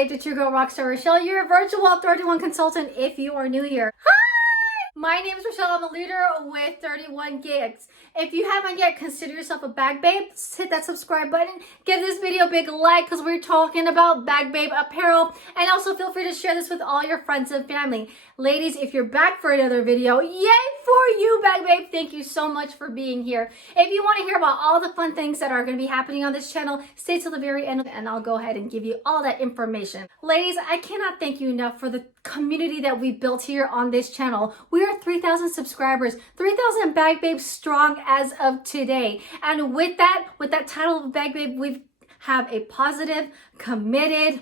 Babe, it's your girl Rockstar Rochelle, your virtual 31 consultant if you are new here. Hi! My name is Rochelle. I'm a leader with 31 gigs. If you haven't yet, consider yourself a Bag Babe. Hit that subscribe button. Give this video a big like because we're talking about Bag Babe Apparel. And also feel free to share this with all your friends and family. Ladies, if you're back for another video, yay for you, Bag Babe. Thank you so much for being here. If you want to hear about all the fun things that are going to be happening on this channel, stay till the very end and I'll go ahead and give you all that information. Ladies, I cannot thank you enough for the community that we built here on this channel. We are 3,000 subscribers, 3,000 Bag Babes strong as of today. And with that title of Bag Babe, we have a positive, committed,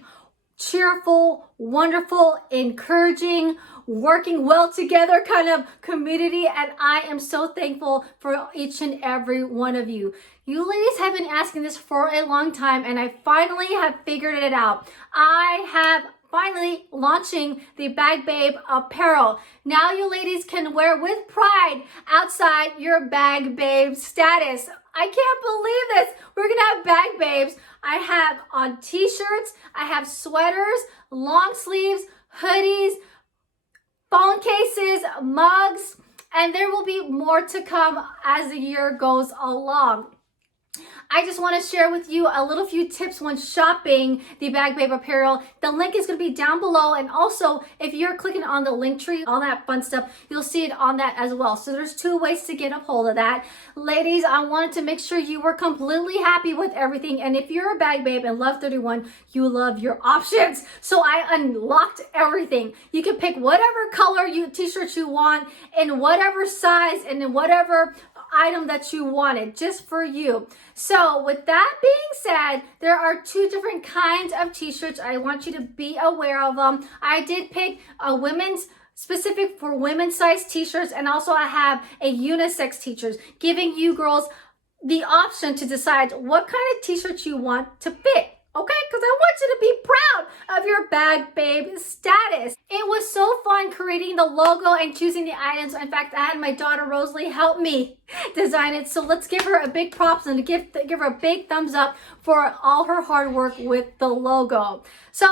cheerful, wonderful, encouraging, working well together kind of community, and I am so thankful for each and every one of you. You ladies have been asking this for a long time, and I finally have figured it out. I have finally launching the Bag Babe Apparel. Now you ladies can wear with pride outside your Bag Babe status. I can't believe this. We're gonna have Bag Babes. I have on t-shirts, I have sweaters, long sleeves, hoodies, phone cases, mugs, and there will be more to come as the year goes along. I just want to share with you a little few tips when shopping the Bag Babe Apparel. The link is going to be down below, and also if you're clicking on the link tree, all that fun stuff, you'll see it on that as well. So there's two ways to get a hold of that. Ladies, I wanted to make sure you were completely happy with everything, and if you're a Bag Babe and love 31, you love your options. So I unlocked everything. You can pick whatever color t-shirt you want in whatever size and in whatever item that you wanted just for you. So with that being said, there are two different kinds of t-shirts. I want you to be aware of them. I did pick a women's specific for women's size t-shirts, and also I have a unisex t-shirts, giving you girls the option to decide what kind of t-shirt you want to fit. Okay, because I want you to be proud of your Bag Babe status. It was so fun creating the logo and choosing the items. In fact, I had my daughter Rosalie help me design it. So let's give her a big props and give her a big thumbs up for all her hard work with the logo. So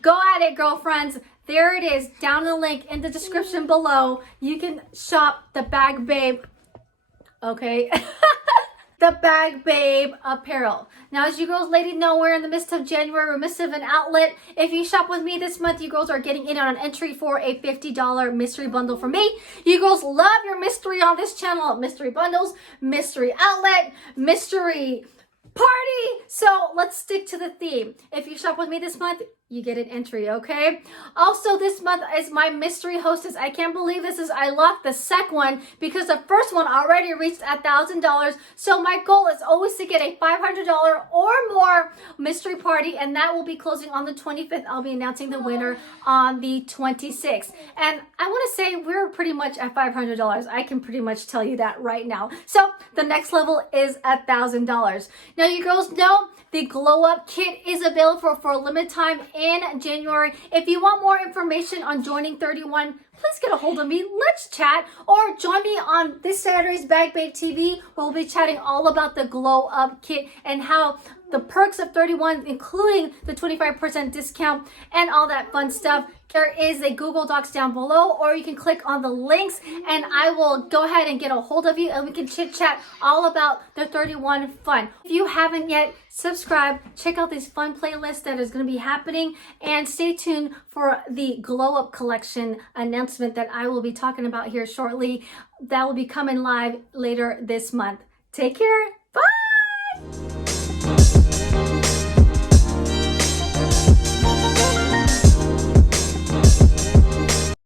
go at it, girlfriends. There it is, down the link in the description below. You can shop the Bag Babe. Okay. The Bag Babe Apparel. Now, as you girls ladies know, we're in the midst of January. We're in the midst of an outlet. If you shop with me this month, you girls are getting in on an entry for a $50 mystery bundle from me. You girls love your mystery on this channel. Mystery bundles, mystery outlet, mystery party. So let's stick to the theme. If you shop with me this month, you get an entry, okay? Also, this month is my mystery hostess. I can't believe this is, I locked the second one because the first one already reached $1,000. So my goal is always to get a $500 or more mystery party, and that will be closing on the 25th. I'll be announcing the winner on the 26th. And I want to say we're pretty much at $500. I can pretty much tell you that right now. So the next level is $1,000. Now you girls know the Glow Up Kit is available for a limited time in January. If you want more information on joining 31, please get a hold of me. Let's chat, or join me on this Saturday's Bag Babe TV, where we'll be chatting all about the Glow Up Kit and how the perks of 31, including the 25% discount and all that fun stuff. There is a Google Docs down below, or you can click on the links and I will go ahead and get a hold of you and we can chit chat all about the 31 fun. If you haven't yet subscribed, check out this fun playlist that is going to be happening, and stay tuned for the Glow Up collection announcement that I will be talking about here shortly. That will be coming live later this month. Take care.